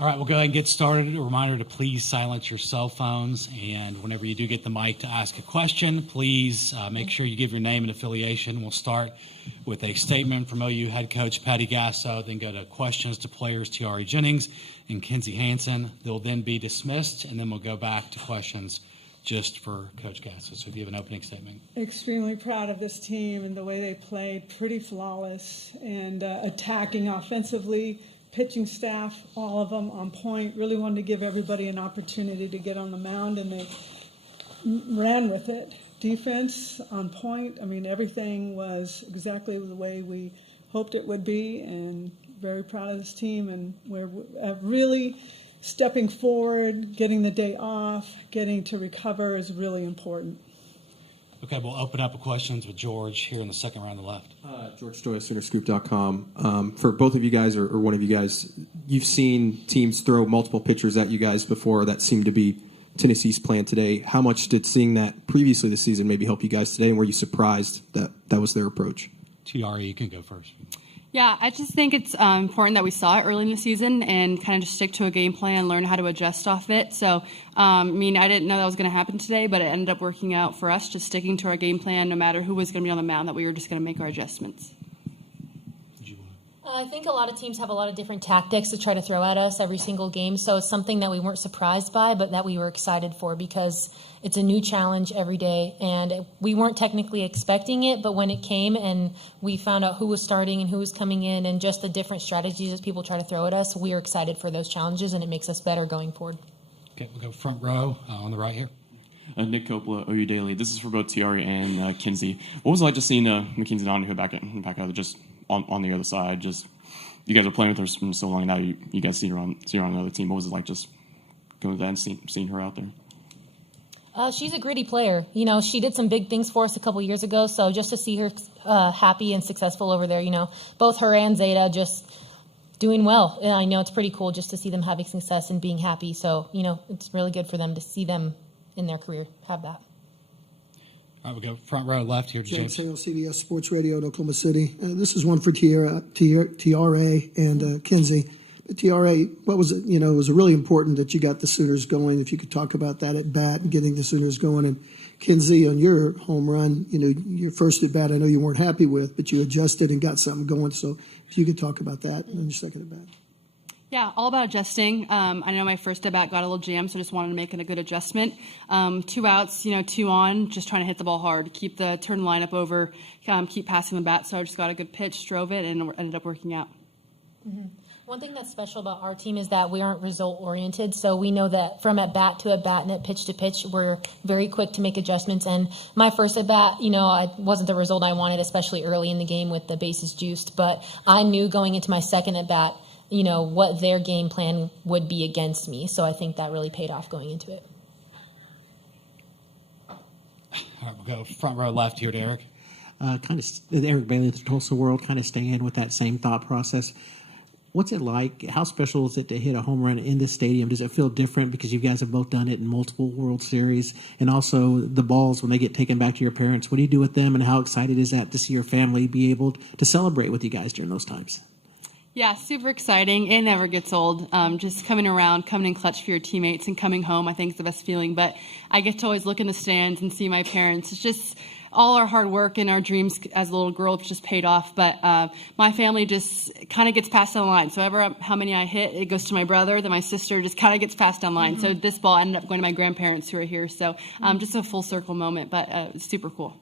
All right, we'll go ahead and get started. A reminder to please silence your cell phones, and whenever you do get the mic to ask a question, please make sure you give your name and affiliation. We'll start with a statement from OU head coach Patty Gasso, then go to questions to players Tiare Jennings and Kenzie Hansen. They'll then be dismissed, and then we'll go back to questions just for Coach Gasso. So if you have an opening statement. Extremely proud of this team and the way they played, pretty flawless and attacking offensively. Pitching staff, all of them on point. Really wanted to give everybody an opportunity to get on the mound, and they ran with it. Defense on point. I mean, everything was exactly the way we hoped it would be, and very proud of this team. And we're really stepping forward, getting the day off, getting to recover is really important. Okay, we'll open up questions with George here in the second row on the left. George Stoya, CenterScoop.com. For both of you guys, or one of you guys, you've seen teams throw multiple pitchers at you guys before. That seemed to be Tennessee's plan today. How much did seeing that previously this season maybe help you guys today, and were you surprised that that was their approach? Tiare, you can go first. Yeah, I just think it's important that we saw it early in the season and kind of just stick to a game plan and learn how to adjust off it. So, I didn't know that was going to happen today, but it ended up working out for us, just sticking to our game plan no matter who was going to be on the mound, that we were just going to make our adjustments. I think a lot of teams have a lot of different tactics to try to throw at us every single game. So it's something that we weren't surprised by, but that we were excited for because it's a new challenge every day. And we weren't technically expecting it, but when it came and we found out who was starting and who was coming in and just the different strategies that people try to throw at us, we are excited for those challenges, and it makes us better going forward. Okay, we'll go front row on the right here. Nick Coppola, OU Daily. This is for both Tiare and Kinsey. What was it like just seeing McKenzie Donahue back out just on the other side? Just you guys are playing with her for so long now. You guys see her on another team. What was it like just going to that and seeing her out there? She's a gritty player. You know, she did some big things for us a couple years ago. So just to see her happy and successful over there, you know, both her and Zeta just doing well. And I know it's pretty cool just to see them having success and being happy. So, you know, it's really good for them to see them in their career have that. All right, we'll go front row left here to James James. Hale, CBS Sports Radio in Oklahoma City. This is one for Tiare and Kenzie. Tiare, what was it? You know, it was really important that you got the Sooners going. If you could talk about that at bat and getting the Sooners going. And Kenzie, on your home run, you know, your first at bat, I know you weren't happy with, but you adjusted and got something going. So if you could talk about that and your second at bat. Yeah, all about adjusting. I know my first at bat got a little jammed, so just wanted to make it a good adjustment. 2 outs, 2 on, just trying to hit the ball hard, keep the turn lineup over, keep passing the bat. So I just got a good pitch, drove it, and it ended up working out. Mm-hmm. One thing that's special about our team is that we aren't result-oriented, so we know that from at-bat to at-bat and at pitch to pitch, we're very quick to make adjustments. And my first at-bat, it wasn't the result I wanted, especially early in the game with the bases juiced. But I knew going into my second at-bat, what their game plan would be against me. So I think that really paid off going into it. All right, we'll go front row left here to Eric. Eric Bailey of the Tulsa World, kind of staying with that same thought process. What's it like? How special is it to hit a home run in this stadium? Does it feel different because you guys have both done it in multiple World Series? And also the balls, when they get taken back to your parents, what do you do with them? And how excited is that to see your family be able to celebrate with you guys during those times? Yeah, super exciting. It never gets old. Just coming around, coming in clutch for your teammates, and coming home, I think is the best feeling. But I get to always look in the stands and see my parents. It's just all our hard work and our dreams as a little girl just paid off. But my family just kind of gets passed down the line. So how many I hit, it goes to my brother. Then my sister just kind of gets passed down the line. Mm-hmm. So this ball ended up going to my grandparents who are here. So just a full circle moment, but it's super cool.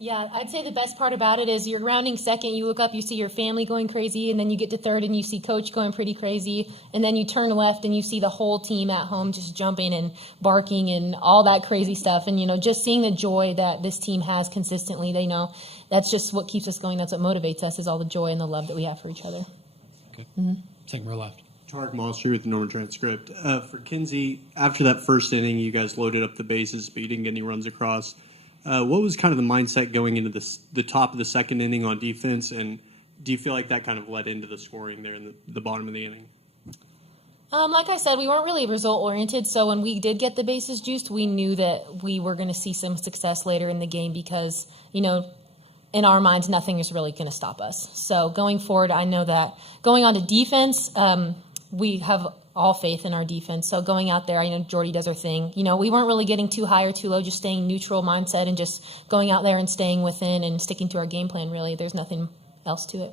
Yeah, I'd say the best part about it is you're rounding second, you look up, you see your family going crazy, and then you get to third and you see coach going pretty crazy, and then you turn left and you see the whole team at home just jumping and barking and all that crazy stuff. And, just seeing the joy that this team has consistently, they know that's just what keeps us going. That's what motivates us, is all the joy and the love that we have for each other. Okay. Mm-hmm. Second row left. Tarek Moss here with the Norman Transcript. For Kinsey, after that first inning, you guys loaded up the bases, but you didn't get any runs across. What was kind of the mindset going into the top of the second inning on defense, and do you feel like that kind of led into the scoring there in the bottom of the inning? Like I said, we weren't really result-oriented, so when we did get the bases juiced, we knew that we were going to see some success later in the game because, in our minds, nothing is really going to stop us. So going forward, I know that going on to defense, we have all faith in our defense. So going out there, I know Jordy does her thing. You know, we weren't really getting too high or too low, just staying neutral mindset and just going out there and staying within and sticking to our game plan, really. There's nothing else to it.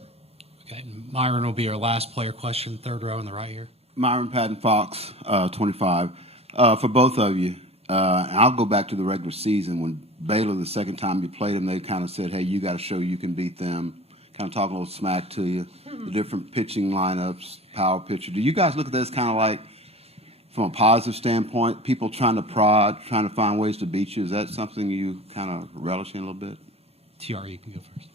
Okay, Myron will be our last player question, third row on the right here. Myron Patton Fox, 25. For both of you, I'll go back to the regular season when Baylor, the second time you played them, they kind of said, hey, you got to show you can beat them, kind of talking a little smack to you, the different pitching lineups, power pitcher. Do you guys look at this kind of like, from a positive standpoint, people trying to prod, trying to find ways to beat you? Is that something you kind of relish in a little bit? TR, you can go first.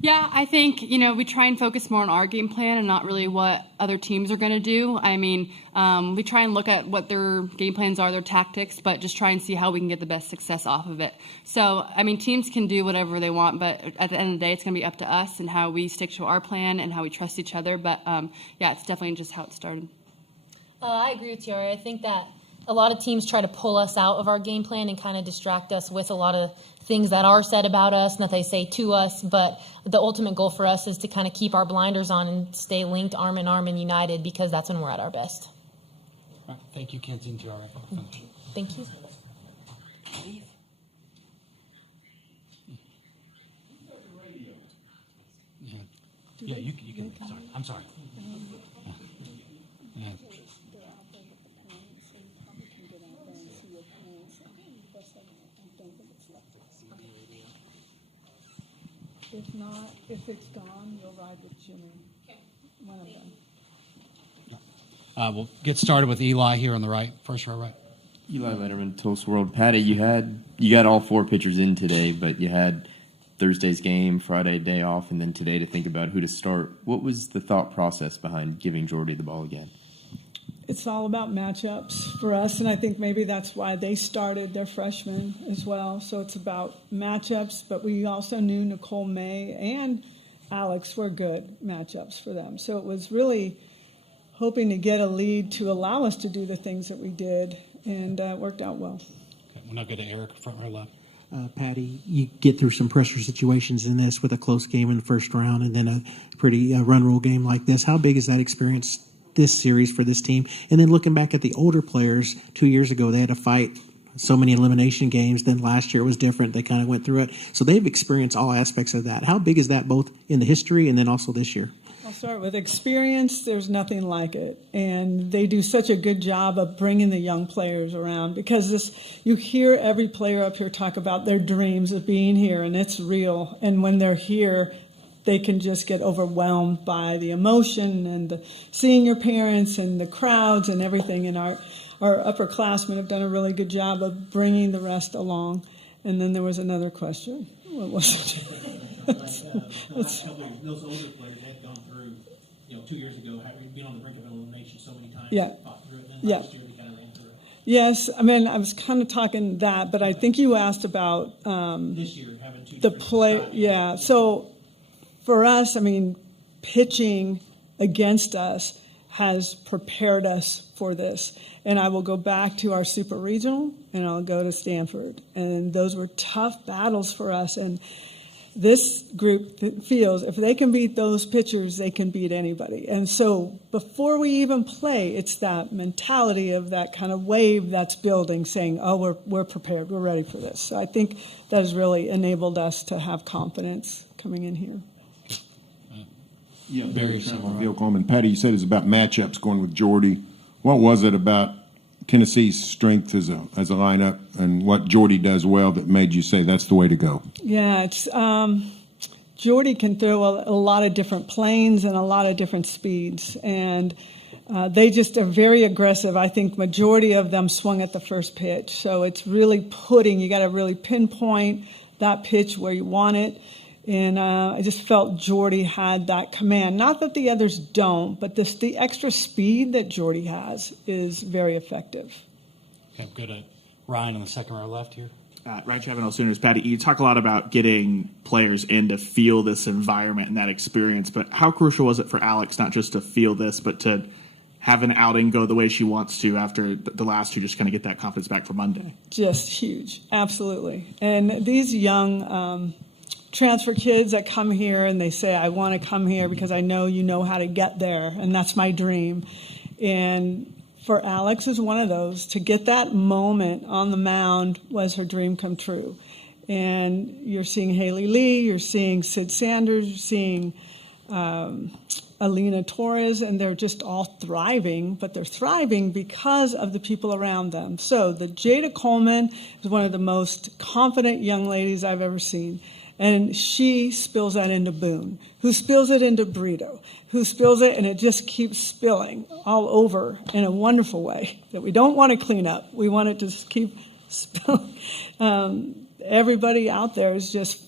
Yeah, I think, we try and focus more on our game plan and not really what other teams are going to do. I mean, we try and look at what their game plans are, their tactics, but just try and see how we can get the best success off of it. So, I mean, teams can do whatever they want, but at the end of the day, it's going to be up to us and how we stick to our plan and how we trust each other. But, yeah, it's definitely just how it started. I agree with you. I think that a lot of teams try to pull us out of our game plan and kind of distract us with a lot of things that are said about us and that they say to us. But the ultimate goal for us is to kind of keep our blinders on and stay linked arm in arm and united, because that's when we're at our best. All right, thank you, Kenzie and TR. Thank you. Yeah, you can. Sorry, I'm sorry. Yeah. If not, if it's gone, you'll ride with Jimmy. One of them. We'll get started with Eli here on the right, first row right. Eli Letterman, Tulsa World. Patty, you got all four pitchers in today, but you had Thursday's game, Friday day off, and then today to think about who to start. What was the thought process behind giving Jordy the ball again? It's all about matchups for us, and I think maybe that's why they started their freshmen as well. So it's about matchups, but we also knew Nicole May and Alex were good matchups for them. So it was really hoping to get a lead to allow us to do the things that we did, and it worked out well. Okay, we'll now go to Eric, front row left. Patty, you get through some pressure situations in this with a close game in the first round and then a pretty run rule game like this. How big is that experience this series for this team? And then looking back at the older players, 2 years ago they had to fight so many elimination games. Then last year it was different. They kind of went through it. So they've experienced all aspects of that. How big is that both in the history and then also this year? I'll start with experience. There's nothing like it. And they do such a good job of bringing the young players around, because you hear every player up here talk about their dreams of being here, and it's real. And when they're here, they can just get overwhelmed by the emotion and seeing your parents and the crowds and everything. And our upperclassmen have done a really good job of bringing the rest along. And then there was another question. What was it? Those older players had gone through, 2 years ago, having been on the brink of elimination so many times. Yeah. Fought through it, and then Yeah. last year they kind of ran through it. Yes, I mean, I was kind of talking that, but I think you asked about This year, having two the different play. styles. Yeah, so for us, I mean, pitching against us has prepared us for this. And I will go back to our super regional, and I'll go to Stanford. And those were tough battles for us. And this group feels if they can beat those pitchers, they can beat anybody. And so before we even play, it's that mentality of that kind of wave that's building, saying, oh, we're prepared, we're ready for this. So I think that has really enabled us to have confidence coming in here. Yeah, Very Barry similar. Phil Coleman. Patty, you said it's about matchups going with Jordy. What was it about Tennessee's strength as a lineup and what Jordy does well that made you say that's the way to go? Yeah, it's Jordy can throw a lot of different planes and a lot of different speeds, and they just are very aggressive. I think majority of them swung at the first pitch, so it's really you got to really pinpoint that pitch where you want it. And I just felt Jordy had that command. Not that the others don't, but the extra speed that Jordy has is very effective. Okay, we'll go to Ryan on the second row left here. Ryan Chavino, Sooners. Patty, you talk a lot about getting players in to feel this environment and that experience, but how crucial was it for Alex not just to feel this, but to have an outing go the way she wants to after the last two, just kind of get that confidence back for Monday? Just huge, absolutely. And these young transfer kids that come here and they say, I want to come here because I know you know how to get there, and that's my dream. And for Alex is one of those. To get that moment on the mound was her dream come true. And you're seeing Haley Lee, you're seeing Sid Sanders, you're seeing Alina Torres, and they're just all thriving, but they're thriving because of the people around them. So the Jada Coleman is one of the most confident young ladies I've ever seen. And she spills that into Boone, who spills it into Brito, who spills it, and it just keeps spilling all over in a wonderful way that we don't want to clean up. We want it to just keep spilling. Everybody out there is just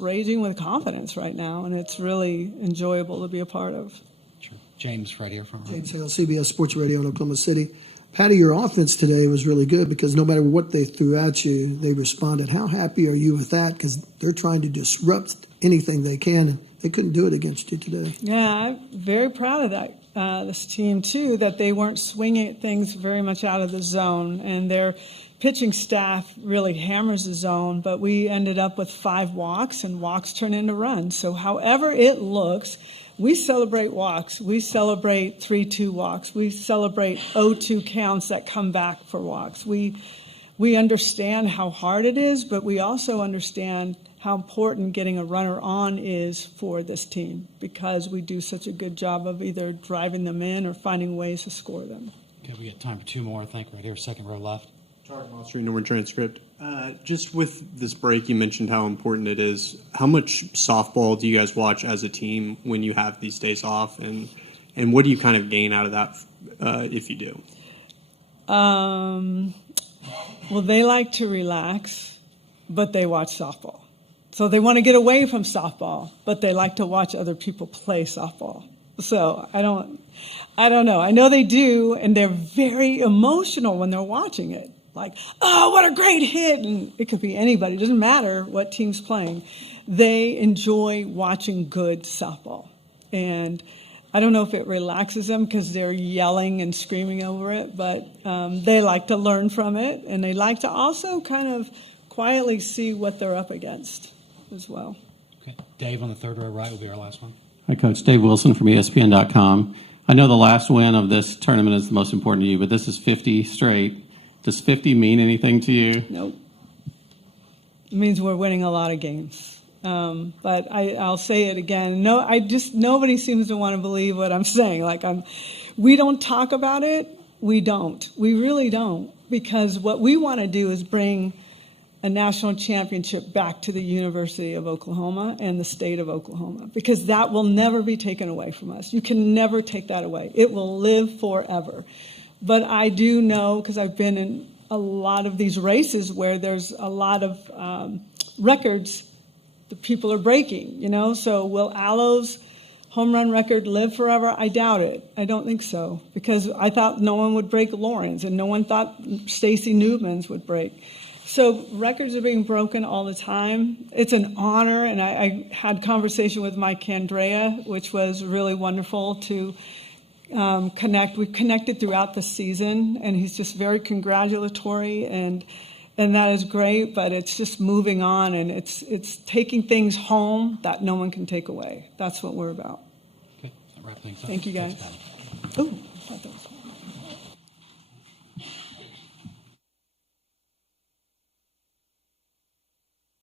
raging with confidence right now, and it's really enjoyable to be a part of. Sure. James, right here from James Hale, CBS Sports Radio in Oklahoma City. Patty, your offense today was really good because no matter what they threw at you, they responded. How happy are you with that? Because they're trying to disrupt anything they can. They couldn't do it against you today. Yeah, I'm very proud of that. This team, too, that they weren't swinging at things very much out of the zone, and their pitching staff really hammers the zone, but we ended up with 5 walks, and walks turn into runs. So however it looks, we celebrate walks. We celebrate 3-2 walks. We celebrate 0-2 counts that come back for walks. We understand how hard it is, but we also understand how important getting a runner on is for this team because we do such a good job of either driving them in or finding ways to score them. Okay, we got time for 2 more, I think, right here, second row left. Number transcript. Just with this break, you mentioned how important it is. How much softball do you guys watch as a team when you have these days off, and what do you kind of gain out of that if you do? Well, they like to relax, but they watch softball. So they want to get away from softball, but they like to watch other people play softball. So I don't know. I know they do, and they're very emotional when they're watching it. Like, oh, what a great hit. And it could be anybody. It doesn't matter what team's playing. They enjoy watching good softball. And I don't know if it relaxes them because they're yelling and screaming over it, but they like to learn from it. And they like to also kind of quietly see what they're up against as well. Okay. Dave on the third row right will be our last one. Hi, Coach. Dave Wilson from ESPN.com. I know the last win of this tournament is the most important to you, but this is 50 straight. Does 50 mean anything to you? Nope. It means we're winning a lot of games. But I'll say it again. No, nobody seems to want to believe what I'm saying. We don't talk about it. We don't. We really don't. Because what we want to do is bring a national championship back to the University of Oklahoma and the state of Oklahoma, because that will never be taken away from us. You can never take that away. It will live forever. But I do know, because I've been in a lot of these races where there's a lot of records that people are breaking, So will Alo's home run record live forever? I doubt it. I don't think so, because I thought no one would break Lauren's, and no one thought Stacy Newman's would break. So records are being broken all the time. It's an honor, and I had conversation with Mike Candrea, which was really wonderful to connect. We've connected throughout the season, and he's just very congratulatory, and that is great. But it's just moving on, and it's taking things home that no one can take away. That's what we're about. Okay, that wrap things up. Thank you, guys. Thanks, Oh,